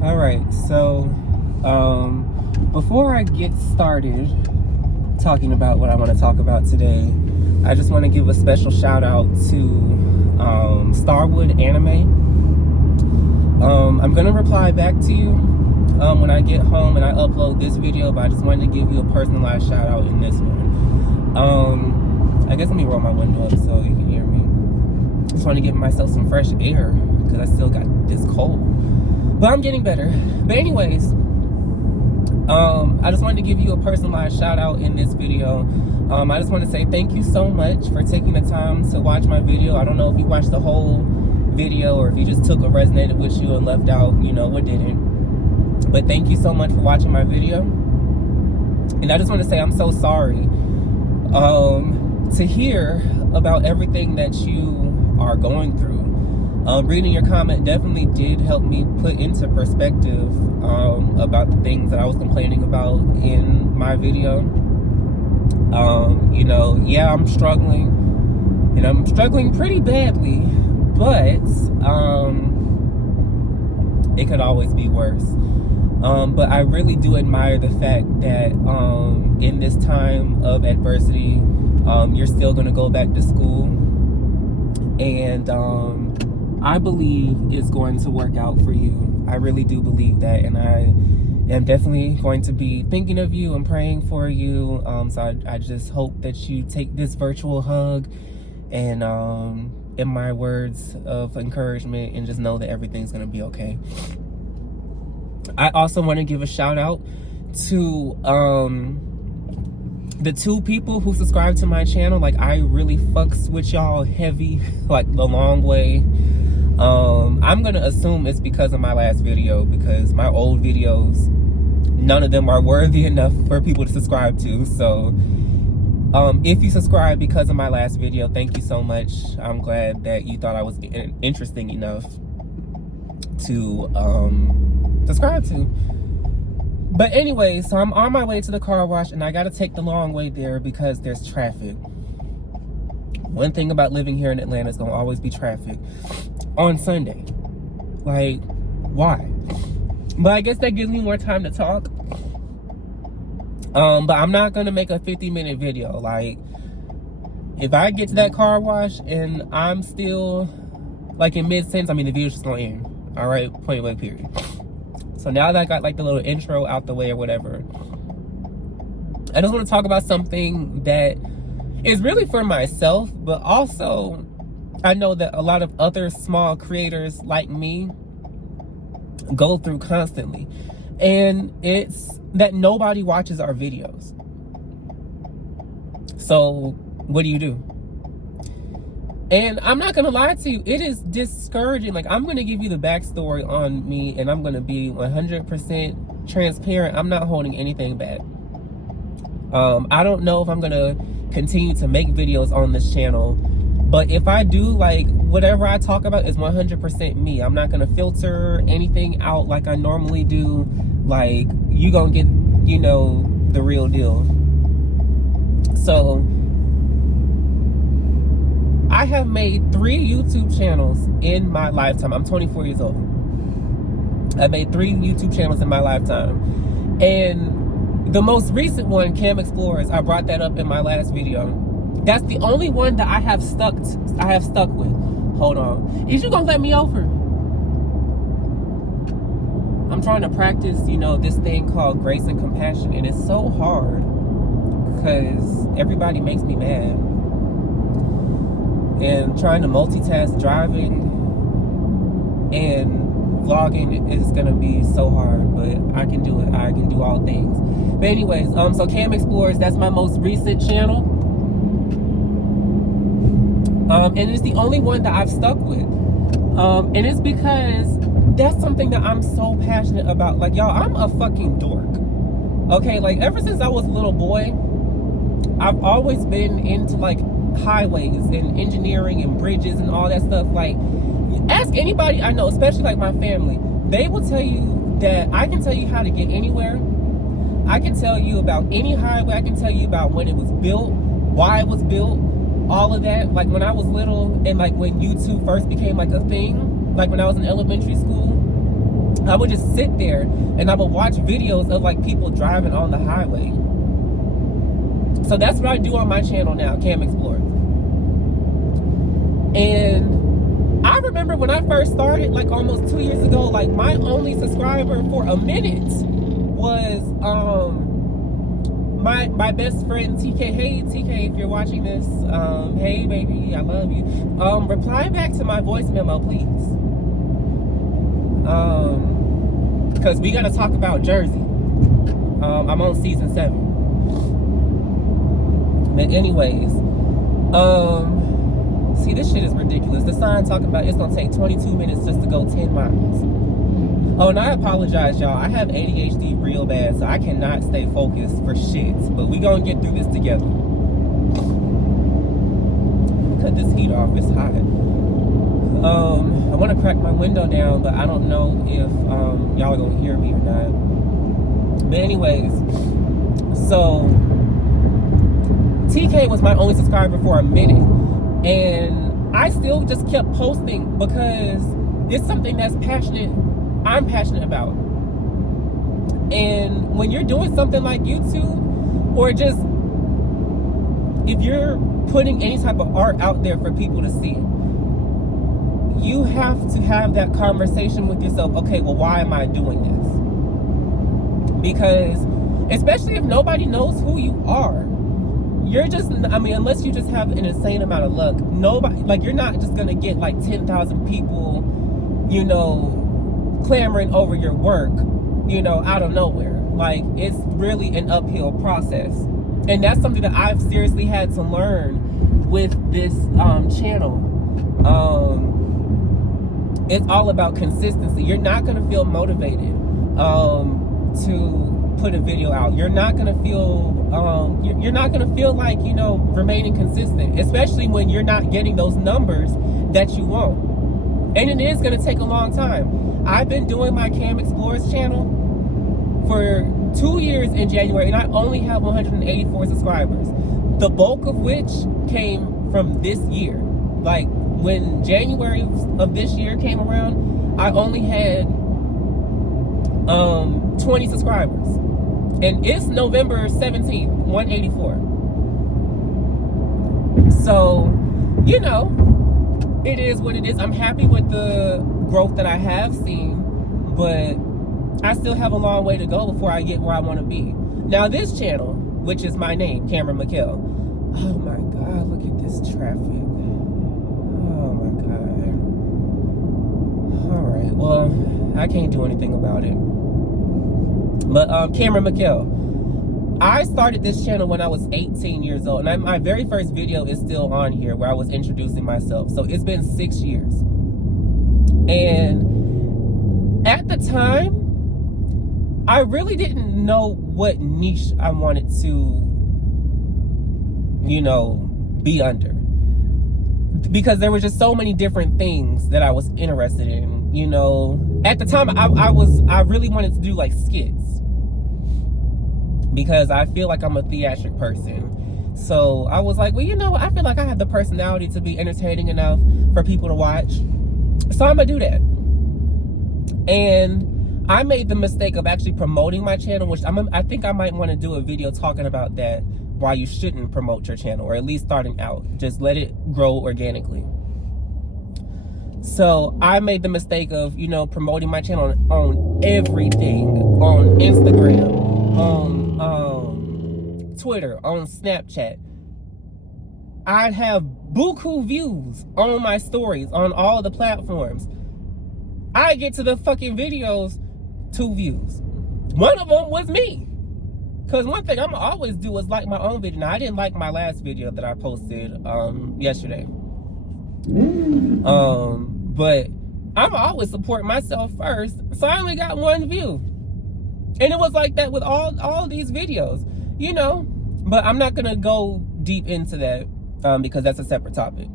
All right, so before I get started talking about what I want to talk about today, I just want to give a special shout out to Starwood Anime. I'm gonna reply back to you when I get home and I upload this video, but I just wanted to give you a personalized shout out in this one. I guess let me roll my window up so you can hear me. Just want to give myself some fresh air because I still got this cold. But I'm getting better. But anyways, I just wanted to give you a personalized shout out in this video. I just want to say thank you so much for taking the time to watch my video. I don't know if you watched the whole video or if you just took what resonated with you and left out, what didn't. But thank you so much for watching my video. And I just want to say I'm so sorry to hear about everything that you are going through. Reading your comment definitely did help me put into perspective about the things that I was complaining about in my video. Yeah, I'm struggling. And I'm struggling pretty badly, but it could always be worse. But I really do admire the fact that in this time of adversity, you're still going to go back to school. And I believe it's going to work out for you. I really do believe that, and I am definitely going to be thinking of you and praying for you. So I just hope that you take this virtual hug and in my words of encouragement and just know that everything's going to be okay. I also want to give a shout out to the 2 people who subscribe to my channel. Like, I really fucks with y'all heavy, like the long way. I'm gonna assume it's because of my last video, because my old videos, none of them are worthy enough for people to subscribe to. So if you subscribe because of my last video, thank you so much. I'm glad that you thought I was interesting enough to subscribe to. But anyway, so I'm on my way to the car wash and I gotta take the long way there because there's traffic. One thing about living here in Atlanta is gonna always be traffic on Sunday. Like, why? But I guess that gives me more time to talk. But I'm not gonna make a 50-minute video. Like, if I get to that car wash and I'm still like in mid-sentence, I mean, the video's just gonna end. All right, point blank period. So now that I got like the little intro out the way or whatever, I just want to talk about something that is really for myself, but also I know that a lot of other small creators like me go through constantly. And it's that nobody watches our videos. So what do? And I'm not gonna lie to you, it is discouraging. Like, I'm gonna give you the backstory on me and I'm gonna be 100% transparent. I'm not holding anything back. I don't know if I'm gonna continue to make videos on this channel, but if I do, like, whatever I talk about is 100% me. I'm not gonna filter anything out like I normally do. Like, you gonna get, the real deal. So I have made 3 YouTube channels in my lifetime. I'm 24 years old. I made 3 YouTube channels in my lifetime. And the most recent one, Cam Explorers, I brought that up in my last video. That's the only one that I have stuck with. Hold on. Is you gonna let me over? I'm trying to practice, this thing called grace and compassion, and it's so hard because everybody makes me mad. And trying to multitask driving and vlogging is gonna be so hard, but I can do it. I can do all things. But anyways, so Cam Explorers, that's my most recent channel. And it's the only one that I've stuck with. And it's because that's something that I'm so passionate about. Like, y'all, I'm a fucking dork. Okay, like, ever since I was a little boy, I've always been into, like, highways and engineering and bridges and all that stuff. Like, ask anybody I know, especially like my family, they will tell you that I can tell you how to get anywhere. I can tell you about any highway. I can tell you about when it was built, why it was built, all of that. Like, when I was little and like when YouTube first became like a thing, like when I was in elementary school, I would just sit there and I would watch videos of like people driving on the highway. So that's what I do on my channel now, Cam Explores. And I remember when I first started, like almost 2 years ago, like my only subscriber for a minute was my best friend TK. Hey TK, if you're watching this, hey baby, I love you. Reply back to my voice memo, please. Because we gotta talk about Jersey. I'm on season 7. But anyways, see, this shit is ridiculous. The sign talking about it's gonna take 22 minutes just to go 10 miles. Oh, and I apologize, y'all. I have ADHD real bad, so I cannot stay focused for shit. But we gonna get through this together. Cut this heat off, it's hot. I wanna crack my window down, but I don't know if y'all are gonna hear me or not. But anyways, so TK was my only subscriber for a minute, and I still just kept posting because it's something that's I'm passionate about. And when you're doing something like YouTube, or just if you're putting any type of art out there for people to see, you have to have that conversation with yourself. Okay, well, why am I doing this? Because especially if nobody knows who you are, you're just, I mean, unless you just have an insane amount of luck, nobody, like, you're not just gonna get like 10,000 people, you know, clamoring over your work, you know, out of nowhere. Like, it's really an uphill process. And that's something that I've seriously had to learn with this channel. It's all about consistency. You're not gonna feel motivated to put a video out. You're not gonna feel you're not gonna feel like, you know, remaining consistent, especially when you're not getting those numbers that you want. And it is gonna take a long time. I've been doing my Cam Explores channel for 2 years in January, and I only have 184 subscribers, the bulk of which came from this year. Like, when January of this year came around, I only had 20 subscribers, and it's November 17th, 184. So, you know, it is what it is. I'm happy with the growth that I have seen, but I still have a long way to go before I get where I want to be. Now, this channel, which is my name, Cameron McKell. Oh my God, look at this traffic. Oh my God. All right, well, I can't do anything about it. But Cameron McKell. I started this channel when I was 18 years old, and my very first video is still on here where I was introducing myself. So it's been 6 years. And at the time, I really didn't know what niche I wanted to, you know, be under. Because there were just so many different things that I was interested in, you know. At the time, I really wanted to do like skits, because I feel like I'm a theatric person. So I was like, well, you know, I feel like I have the personality to be entertaining enough for people to watch. So I'm gonna do that. And I made the mistake of actually promoting my channel, which I think I might want to do a video talking about that, why you shouldn't promote your channel, or at least starting out. Just let it grow organically. So I made the mistake of, you know, promoting my channel on everything, on Instagram, on Twitter, on Snapchat. I'd have buku views on my stories on all the platforms. I get to the fucking videos, 2 views. One of them was me. Because one thing I'm always do is like my own video. Now, I didn't like my last video that I posted yesterday. But I'm always support myself first. So I only got 1 view. And it was like that with all these videos, you know. But I'm not going to go deep into that because that's a separate topic.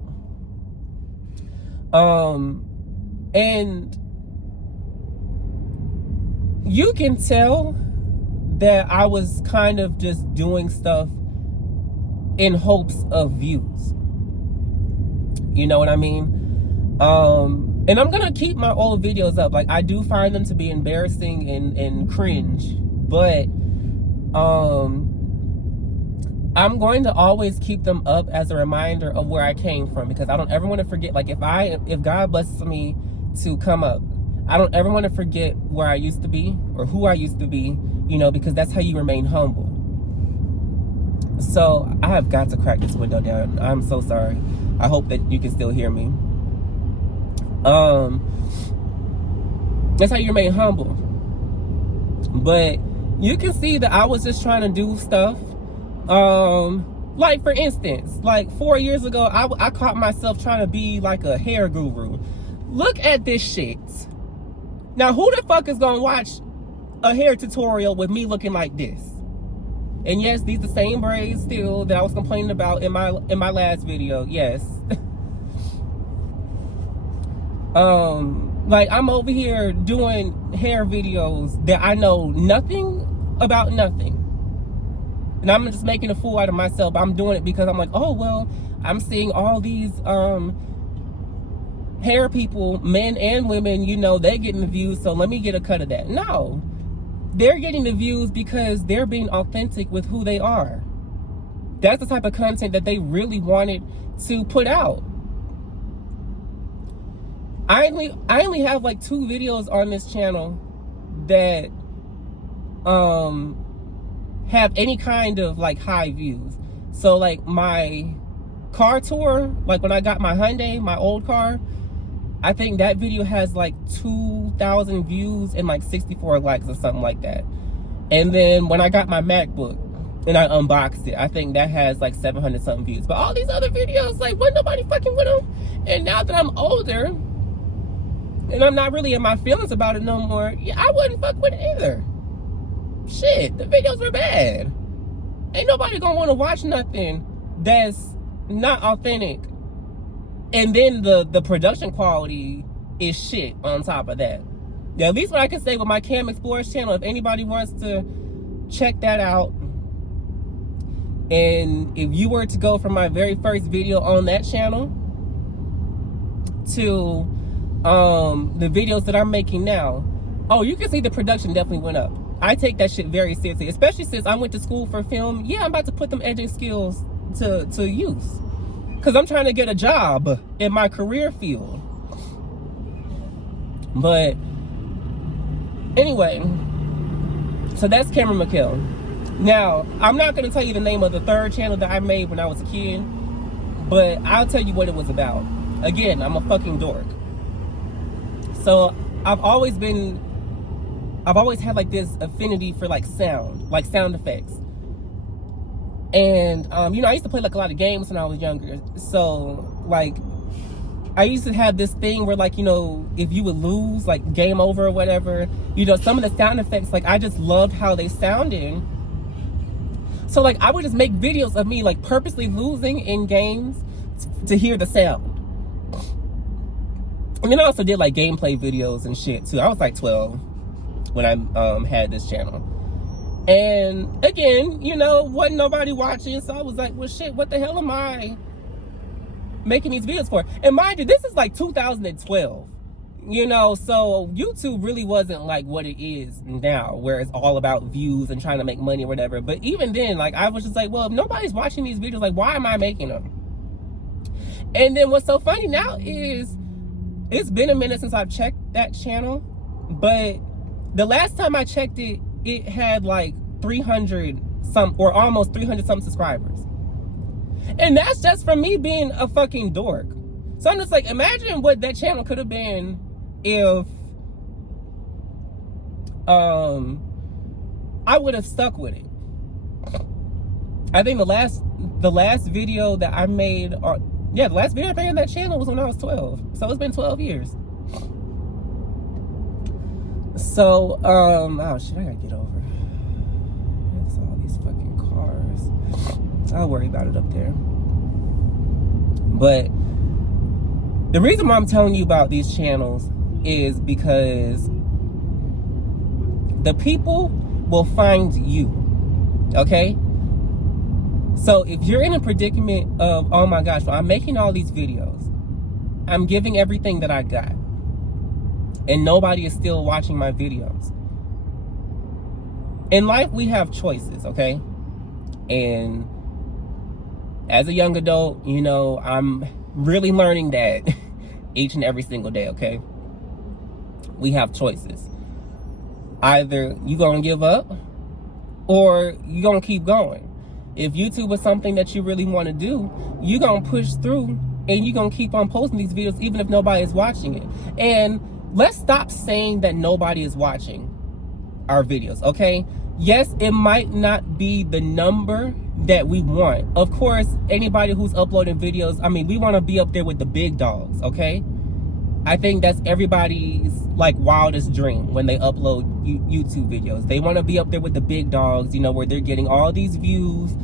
And you can tell that I was kind of just doing stuff in hopes of views. You know what I mean? And I'm gonna keep my old videos up. Like, I do find them to be embarrassing and cringe, but I'm going to always keep them up as a reminder of where I came from, because I don't ever want to forget. Like, if God blesses me to come up, I don't ever want to forget where I used to be or who I used to be, you know, because that's how you remain humble. So I have got to crack this window down. I'm so sorry. I hope that you can still hear me. That's how you remain humble. But you can see that I was just trying to do stuff. Like, for instance, like 4 years ago, I caught myself trying to be like a hair guru. Look at this shit. Now, who the fuck is gonna watch a hair tutorial with me looking like this? And yes, these the same braids still that I was complaining about in my last video. Yes. Like, I'm over here doing hair videos that I know nothing about nothing. And I'm just making a fool out of myself. I'm doing it because I'm like, oh, well, I'm seeing all these hair people, men and women, you know, they're getting the views, so let me get a cut of that. No. They're getting the views because they're being authentic with who they are. That's the type of content that they really wanted to put out. I only have like 2 videos on this channel that have any kind of like high views. So like my car tour, like when I got my Hyundai, my old car, I think that video has like 2,000 views and like 64 likes or something like that. And then when I got my MacBook and I unboxed it, I think that has like 700 something views. But all these other videos, like, wasn't nobody fucking with them. And now that I'm older and I'm not really in my feelings about it no more, yeah, I wouldn't fuck with it either. Shit, the videos were bad. Ain't nobody gonna want to watch nothing that's not authentic. And then the production quality is shit on top of that. Yeah, at least what I can say with my Cam Explorers channel, if anybody wants to check that out, and if you were to go from my very first video on that channel to the videos that I'm making now, oh, you can see the production definitely went up. I take that shit very seriously, especially since I went to school for film. Yeah, I'm about to put them editing skills to use, because I'm trying to get a job in my career field. But anyway, so that's Cameron McKell. Now, I'm not going to tell you the name of the third channel that I made when I was a kid, but I'll tell you what it was about. Again, I'm a fucking dork. So I've always had like this affinity for like sound effects. And, you know, I used to play like a lot of games when I was younger. So like, I used to have this thing where like, you know, if you would lose, like game over or whatever, you know, some of the sound effects, like I just loved how they sounded. So like, I would just make videos of me like purposely losing in games to hear the sound. And then I also did like gameplay videos and shit too. I was like 12 when I had this channel. And again, you know, wasn't nobody watching, so I was like, well shit, what the hell am I making these videos for? And mind you, this is like 2012, you know, so YouTube really wasn't like what it is now, where it's all about views and trying to make money or whatever. But even then, like, I was just like, well, if nobody's watching these videos, like, why am I making them? And then what's so funny now is it's been a minute since I've checked that channel, but the last time I checked it, it had like 300 some, or almost 300 some subscribers. And that's just from me being a fucking dork. So I'm just like, imagine what that channel could have been if I would have stuck with it. I think the last video that I made, or yeah, the last video I made on that channel was when I was 12. So it's been 12 years. So, oh shit, I gotta get over. It's all these fucking cars. I'll worry about it up there. But the reason why I'm telling you about these channels is because the people will find you, okay? So if you're in a predicament of, oh my gosh, well, I'm making all these videos, I'm giving everything that I got, and nobody is still watching my videos. In life, we have choices, okay? And as a young adult, you know, I'm really learning that each and every single day, okay? We have choices. Either you gonna give up or you gonna keep going. If YouTube is something that you really want to do, you gonna push through and you gonna keep on posting these videos even if nobody is watching it. And let's stop saying that nobody is watching our videos, okay? Yes, it might not be the number that we want. Of course, anybody who's uploading videos, I mean, we want to be up there with the big dogs, okay? I think that's everybody's like wildest dream when they upload YouTube videos. They want to be up there with the big dogs, you know, where they're getting all these views,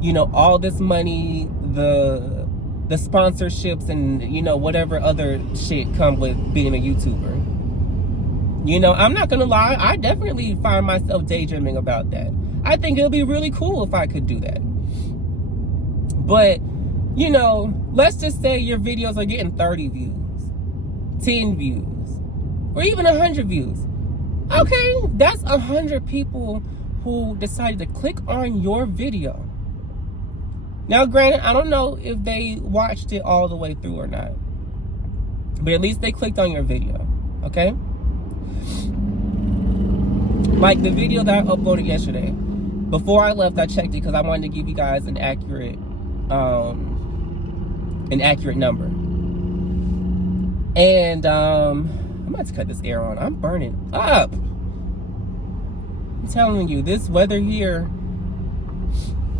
you know, all this money, the sponsorships, and, you know, whatever other shit come with being a YouTuber. You know, I'm not gonna lie, I definitely find myself daydreaming about that. I think it'll be really cool if I could do that. But, you know, let's just say your videos are getting 30 views, 10 views, or even 100 views. Okay, that's 100 people who decided to click on your video. Now, granted, I don't know if they watched it all the way through or not, but at least they clicked on your video, okay? Like the video that I uploaded yesterday, before I left, I checked it because I wanted to give you guys an accurate number. And I'm about to cut this air on. I'm burning up. I'm telling you, this weather here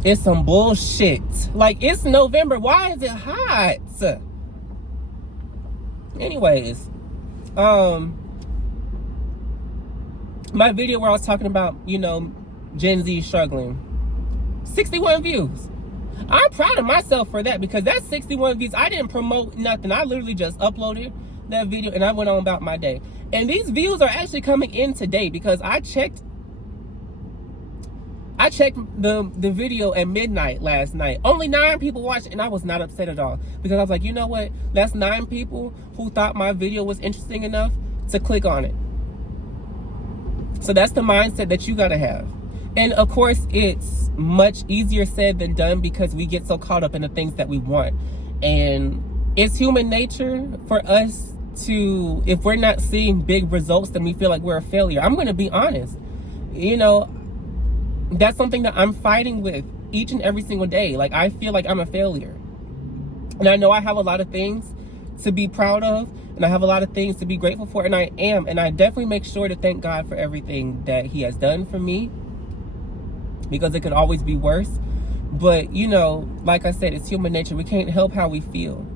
is some bullshit. Like, it's November. Why is it hot? Anyways, my video where I was talking about, you know, Gen Z struggling, 61 views. I'm proud of myself for that, because that's 61 views. I didn't promote nothing. I literally just uploaded that video and I went on about my day. And these views are actually coming in today, because I checked the video at midnight last night. Only 9 people watched, and I was not upset at all, because I was like, you know what? That's 9 people who thought my video was interesting enough to click on it. So that's the mindset that you gotta have. And of course, it's much easier said than done, because we get so caught up in the things that we want. And it's human nature for us to, if we're not seeing big results, then we feel like we're a failure. I'm gonna be honest. You know, that's something that I'm fighting with each and every single day. Like, I feel like I'm a failure. And I know I have a lot of things to be proud of, and I have a lot of things to be grateful for, and I am. And I definitely make sure to thank God for everything that He has done for me, because it could always be worse. But, you know, like I said, it's human nature. We can't help how we feel.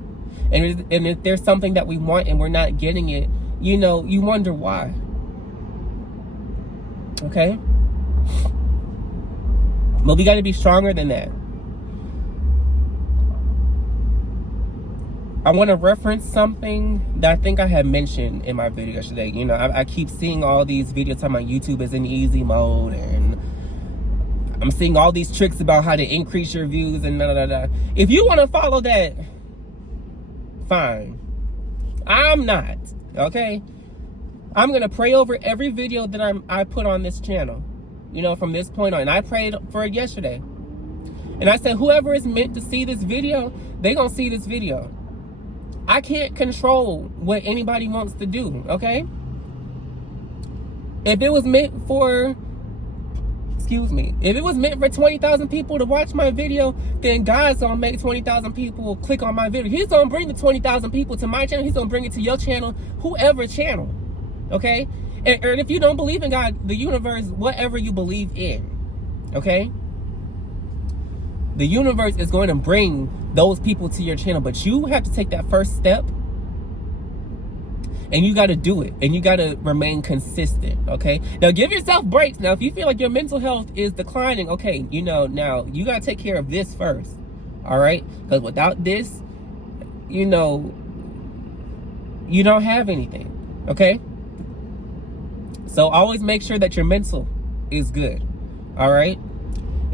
And if there's something that we want and we're not getting it, you know, you wonder why. Okay? But we got to be stronger than that. I want to reference something that I think I had mentioned in my video yesterday. You know, I keep seeing all these videos talking about YouTube is in easy mode, and I'm seeing all these tricks about how to increase your views and da da da. If you want to follow that, fine. I'm not, okay? I'm going to pray over every video that I put on this channel, you know, from this point on. And I prayed for it yesterday. And I said, whoever is meant to see this video, they're going to see this video. I can't control what anybody wants to do, okay? If it was meant for, if it was meant for 20,000 people to watch my video, then God's gonna make 20,000 people click on my video. He's gonna bring the 20,000 people to my channel. He's gonna bring it to your channel, whoever channel, okay? And if you don't believe in God, the universe, whatever you believe in, okay? The universe is going to bring those people to your channel, but you have to take that first step, and you got to do it, and you got to remain consistent, okay? Now, give yourself breaks. Now, if you feel like your mental health is declining, okay, you know, now you got to take care of this first, all right? Because without this, you know, you don't have anything, okay? So always make sure that your mental is good, all right?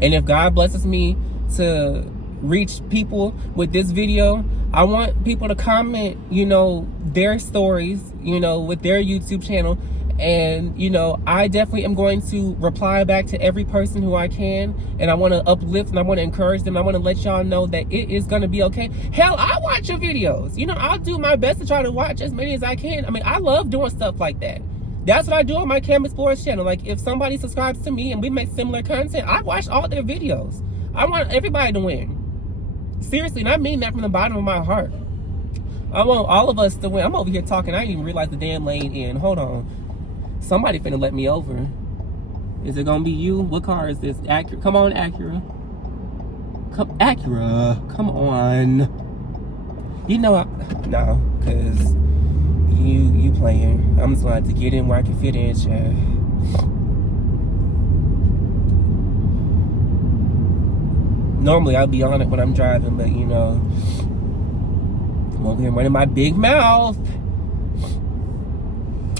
And if God blesses me to reach people with this video, I want people to comment, you know, their stories, you know, with their YouTube channel. And, you know, I definitely am going to reply back to every person who I can. And I want to uplift and I want to encourage them. I want to let y'all know that it is going to be okay. Hell, I watch your videos. You know, I'll do my best to try to watch as many as I can. I mean, I love doing stuff like that. That's what I do on my Cam Explorers channel. Like, if somebody subscribes to me and we make similar content, I watch all their videos. I want everybody to win. Seriously, and I mean that from the bottom of my heart. I want all of us to win. I'm over here talking. I didn't even realize the damn lane in. Hold on. Somebody finna let me over. Is it gonna be you? What car is this? Acura. Come on, Acura. Acura. Come on. You know, no, cause you playing. I'm just gonna have to get in where I can fit in, Chad. Normally I'll be on it when I'm driving, but you know, I'm over here running my big mouth.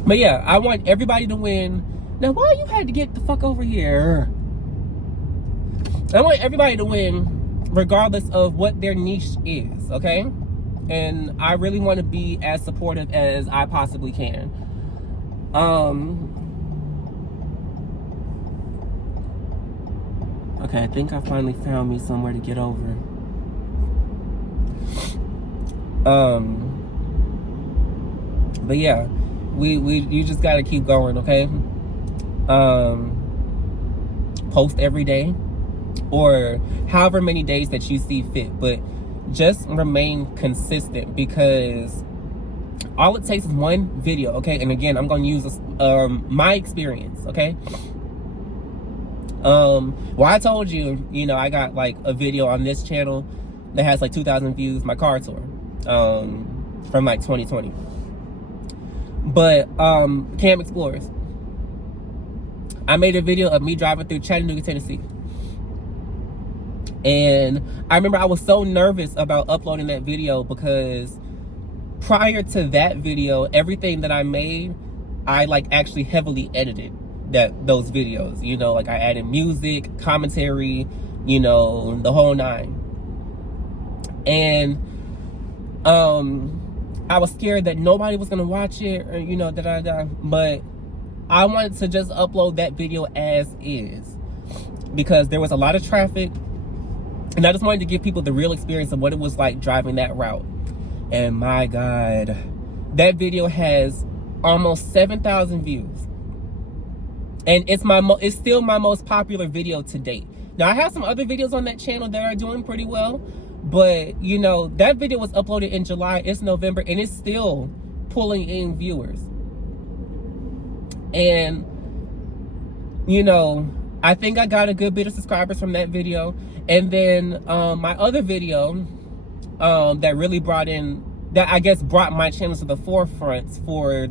But yeah, I want everybody to win. Now, why you had to get the fuck over here? I want everybody to win, regardless of what their niche is, okay? And I really want to be as supportive as I possibly can. Okay, I think I finally found me somewhere to get over. But yeah, you just gotta keep going, okay? Post every day, or however many days that you see fit, but just remain consistent, because all it takes is one video, okay? And again, I'm gonna use my experience, okay? Well, I told you, you know, I got like a video on this channel that has like 2,000 views, my car tour, from like 2020. But Cam Explorers, I made a video of me driving through Chattanooga, Tennessee. And I remember I was so nervous about uploading that video, because prior to that video, everything that I made, I like actually heavily edited those videos. You know, like I added music, commentary, you know, the whole nine. And I was scared that nobody was gonna watch it, or you know, but I wanted to just upload that video as is, because there was a lot of traffic, and I just wanted to give people the real experience of what it was like driving that route. And my God, that video has almost 7,000 views, and it's still my most popular video to date. Now, I have some other videos on that channel that are doing pretty well, but you know, that video was uploaded in July. It's November, and it's still pulling in viewers. And you know, I think I got a good bit of subscribers from that video. And then my other video that really brought my channel to the forefront for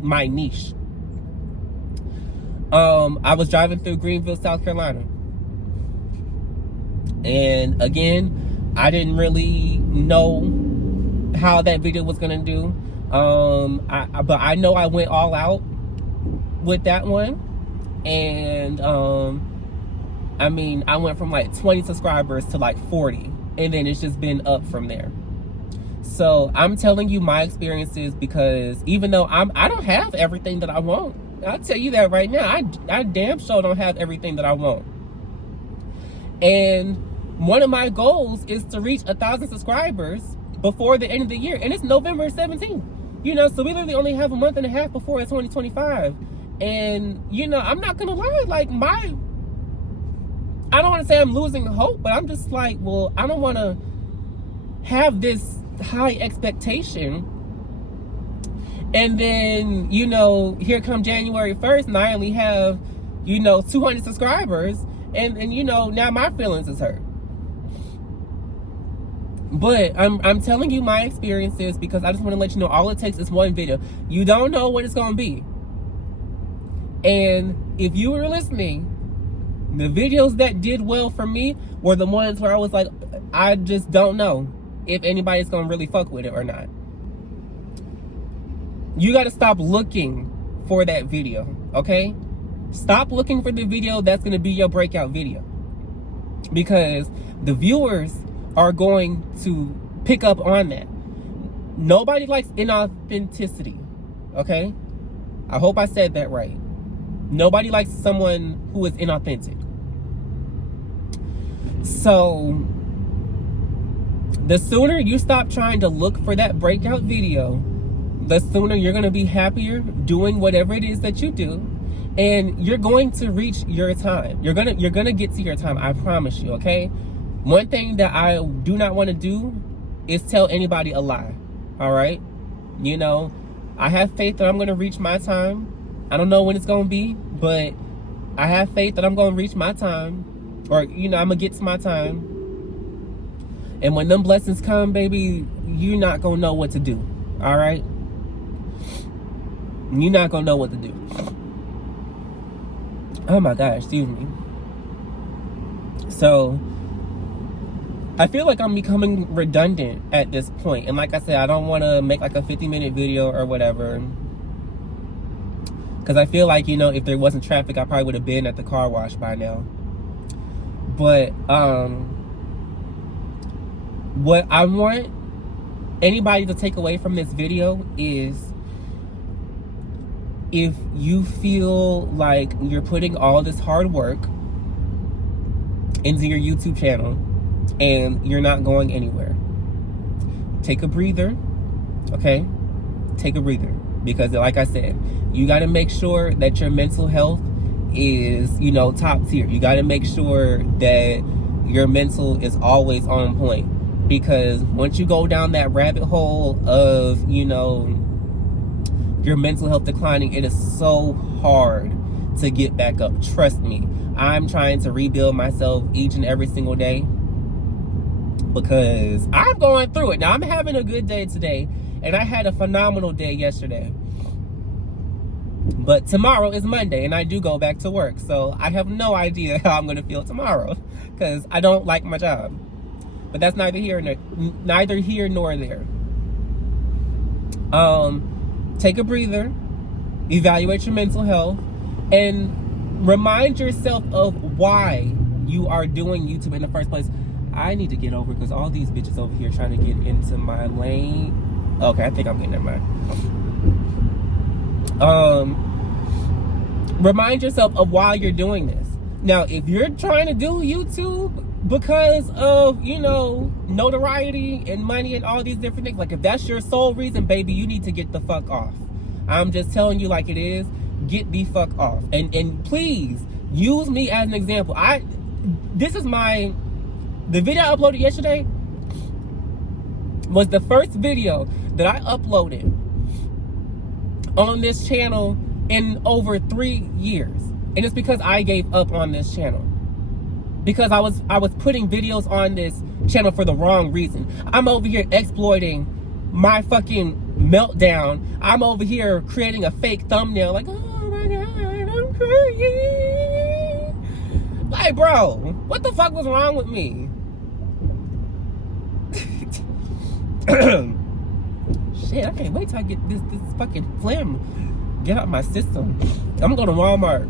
my niche. I was driving through Greenville, South Carolina. And again, I didn't really know how that video was gonna do. But I know I went all out with that one. And I mean, I went from like 20 subscribers to like 40, and then it's just been up from there. So I'm telling you my experiences, because even though I don't have everything that I want, I'll tell you that right now. I damn sure don't have everything that I want. And one of my goals is to reach 1,000 subscribers before the end of the year, and it's November 17th. You know, so we literally only have a month and a half before it's 2025. And you know, I'm not gonna lie, like I don't want to say I'm losing hope, but I'm just like, well, I don't want to have this high expectation, and then, you know, here come January 1st, and I only have, you know, 200 subscribers, and you know, now my feelings is hurt. But I'm telling you my experiences, because I just want to let you know, all it takes is one video. You don't know what it's gonna be. And if you were listening, the videos that did well for me were the ones where I was like, I just don't know if anybody's gonna really fuck with it or not. You gotta stop looking for that video, okay? Stop looking for the video that's gonna be your breakout video, because the viewers are going to pick up on that. Nobody likes inauthenticity. Okay? I hope I said that right. Nobody likes someone who is inauthentic. So, the sooner you stop trying to look for that breakout video, the sooner you're going to be happier doing whatever it is that you do. And you're going to reach your time. You're gonna get to your time. I promise you, okay? One thing that I do not want to do is tell anybody a lie. All right? You know, I have faith that I'm going to reach my time. I don't know when it's going to be, but I have faith that I'm going to reach my time. Or, you know, I'm going to get to my time. And when them blessings come, baby, you're not going to know what to do. All right? You're not going to know what to do. Oh my gosh, excuse me. So, I feel like I'm becoming redundant at this point. And like I said, I don't want to make like a 50-minute video or whatever. Because I feel like, you know, if there wasn't traffic, I probably would have been at the car wash by now. But, what I want anybody to take away from this video is, if you feel like you're putting all this hard work into your YouTube channel and you're not going anywhere, take a breather, okay? Take a breather. Because like I said, you got to make sure that your mental health is, you know, top tier. You got to make sure that your mental is always on point. Because once you go down that rabbit hole of, you know, your mental health declining, it is so hard to get back up. Trust me. I'm trying to rebuild myself each and every single day because I'm going through it. Now, I'm having a good day today, and I had a phenomenal day yesterday. But tomorrow is Monday, and I do go back to work. So I have no idea how I'm going to feel tomorrow because I don't like my job. But that's neither here nor there. Take a breather, evaluate your mental health, and remind yourself of why you are doing YouTube in the first place. I need to get over because all these bitches over here trying to get into my lane. Okay, I think I'm getting there. Remind yourself of why you're doing this. Now, if you're trying to do YouTube because of, you know, notoriety and money and all these different things, like if that's your sole reason, baby, you need to get the fuck off. I'm just telling you like it is. Get the fuck off. And please use me as an example. The video I uploaded yesterday was the first video that I uploaded on this channel in over 3 years. And it's because I gave up on this channel. Because I was putting videos on this channel for the wrong reason. I'm over here exploiting my fucking meltdown. I'm over here creating a fake thumbnail like, oh my God, I'm crying. Like, bro, what the fuck was wrong with me? Shit, I can't wait till I get this fucking phlegm get out my system. I'm gonna go to Walmart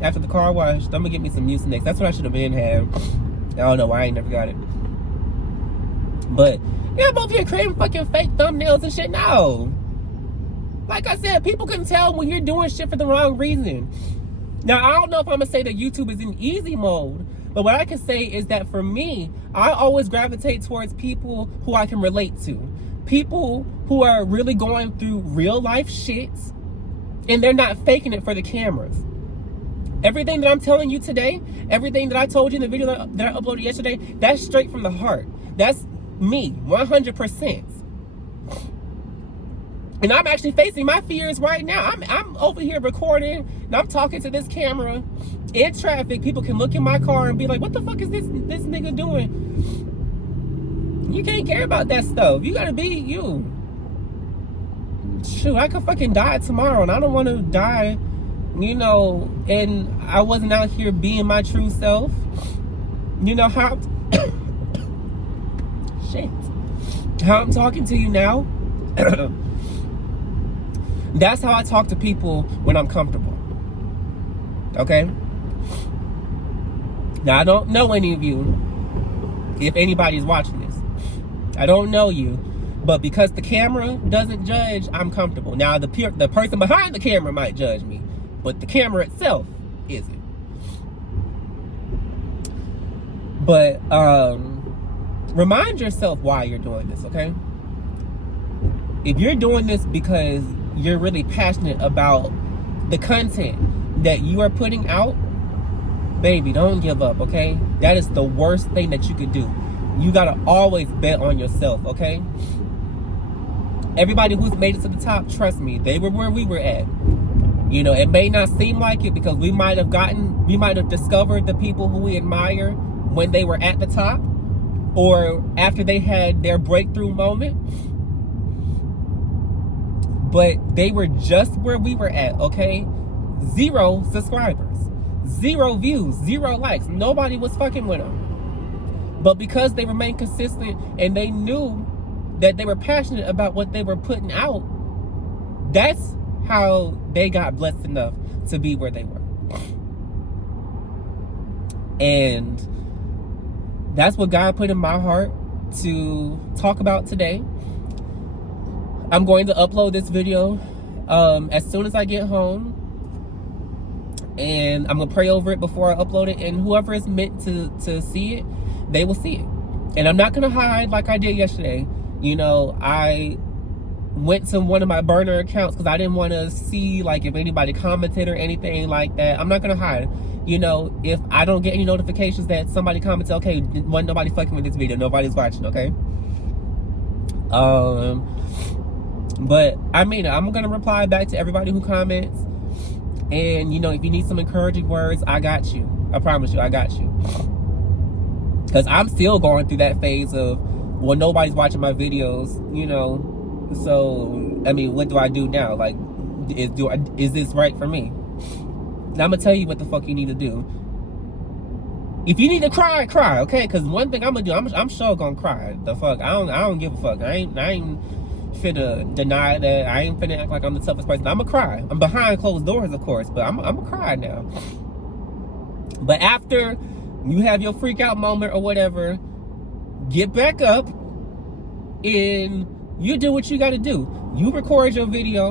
after the car wash. I'm gonna get me some Mucinex. That's what I should have been having. I don't know why I ain't never got it. But yeah, I'm over here creating fucking fake thumbnails and shit now. Like I said, people can tell when you're doing shit for the wrong reason. Now, I don't know if I'm gonna say that YouTube is in easy mode, but what I can say is that for me, I always gravitate towards people who I can relate to. People who are really going through real life shit, and they're not faking it for the cameras. Everything that I'm telling you today, everything that I told you in the video that I uploaded yesterday, that's straight from the heart. That's me, 100%. And I'm actually facing my fears right now. I'm over here recording, and I'm talking to this camera in traffic. People can look in my car and be like, what the fuck is this nigga doing? You can't care about that stuff. You gotta be you. Shoot, I could fucking die tomorrow, and I don't want to die, you know, and I wasn't out here being my true self. You know how shit, how I'm talking to you now. That's how I talk to people when I'm comfortable. Okay? Now, I don't know any of you, if anybody's watching this. I don't know you, But because the camera doesn't judge, I'm comfortable. Now the person behind the camera might judge me, but the camera itself isn't. But remind yourself why you're doing this, okay? If you're doing this because you're really passionate about the content that you are putting out, baby, don't give up, okay? That is the worst thing that you could do. You gotta always bet on yourself, okay? Everybody who's made it to the top, trust me, they were where we were at. You know, it may not seem like it because we might have discovered the people who we admire when they were at the top or after they had their breakthrough moment. But they were just where we were at, okay? 0 subscribers, 0 views, 0 likes. Nobody was fucking with them. But because they remained consistent and they knew that they were passionate about what they were putting out, that's how they got blessed enough to be where they were. And that's what God put in my heart to talk about today. I'm going to upload this video as soon as I get home. And I'm going to pray over it before I upload it. And whoever is meant to see it, they will see it. And I'm not going to hide like I did yesterday. You know, I went to one of my burner accounts because I didn't want to see like if anybody commented or anything like that. I'm not going to hide. You know, if I don't get any notifications that somebody commented, okay, wasn't nobody fucking with this video. Nobody's watching, okay? But I mean, I'm going to reply back to everybody who comments. And, you know, if you need some encouraging words, I got you. I promise you, I got you. Because I'm still going through that phase of, well, nobody's watching my videos, you know. So, I mean, what do I do now? Like, is this right for me? And I'm going to tell you what the fuck you need to do. If you need to cry, cry, okay? Because one thing I'm going to do, I'm sure going to cry. The fuck? I don't give a fuck. I ain't finna deny that. I ain't finna act like I'm the toughest person. I'm gonna cry. I'm behind closed doors, of course, but I'm gonna cry now. But after you have your freak out moment or whatever, get back up and you do what you gotta do. You record your video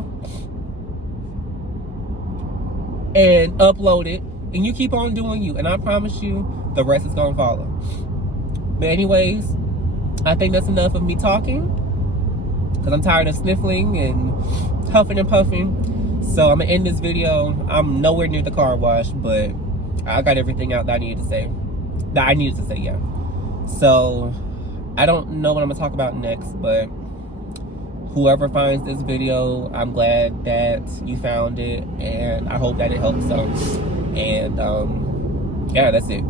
and upload it, and you keep on doing you, and I promise you the rest is gonna follow. But anyways, I think that's enough of me talking, because I'm tired of sniffling and huffing and puffing. So I'm gonna end this video. I'm nowhere near the car wash, but I got everything out that I needed to say. Yeah. So I don't know what I'm gonna talk about next, but whoever finds this video, I'm glad that you found it, and I hope that it helps some. And yeah, that's it.